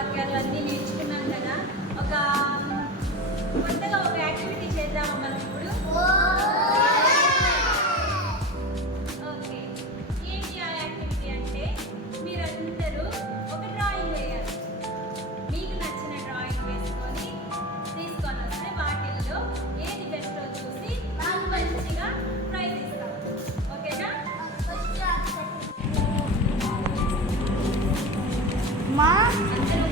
వాక్యాలు అన్నీ నేర్చుకున్నాం కదా. ఒక కొత్తగా ఒక యాక్టివిటీ చేద్దామా మనం ఇప్పుడు? ఓకే, ఏంటి ఆ యాక్టివిటీ అంటే మీరందరూ ఒక డ్రాయింగ్ వేయాలి. మీకు నచ్చిన డ్రాయింగ్ వేసుకొని తీసుకొని వస్తే వాటిల్లో ఏది బెస్టో చూసి మంచిగా ప్రైజ్ ఇస్తాం. ఓకేనా? అందరూ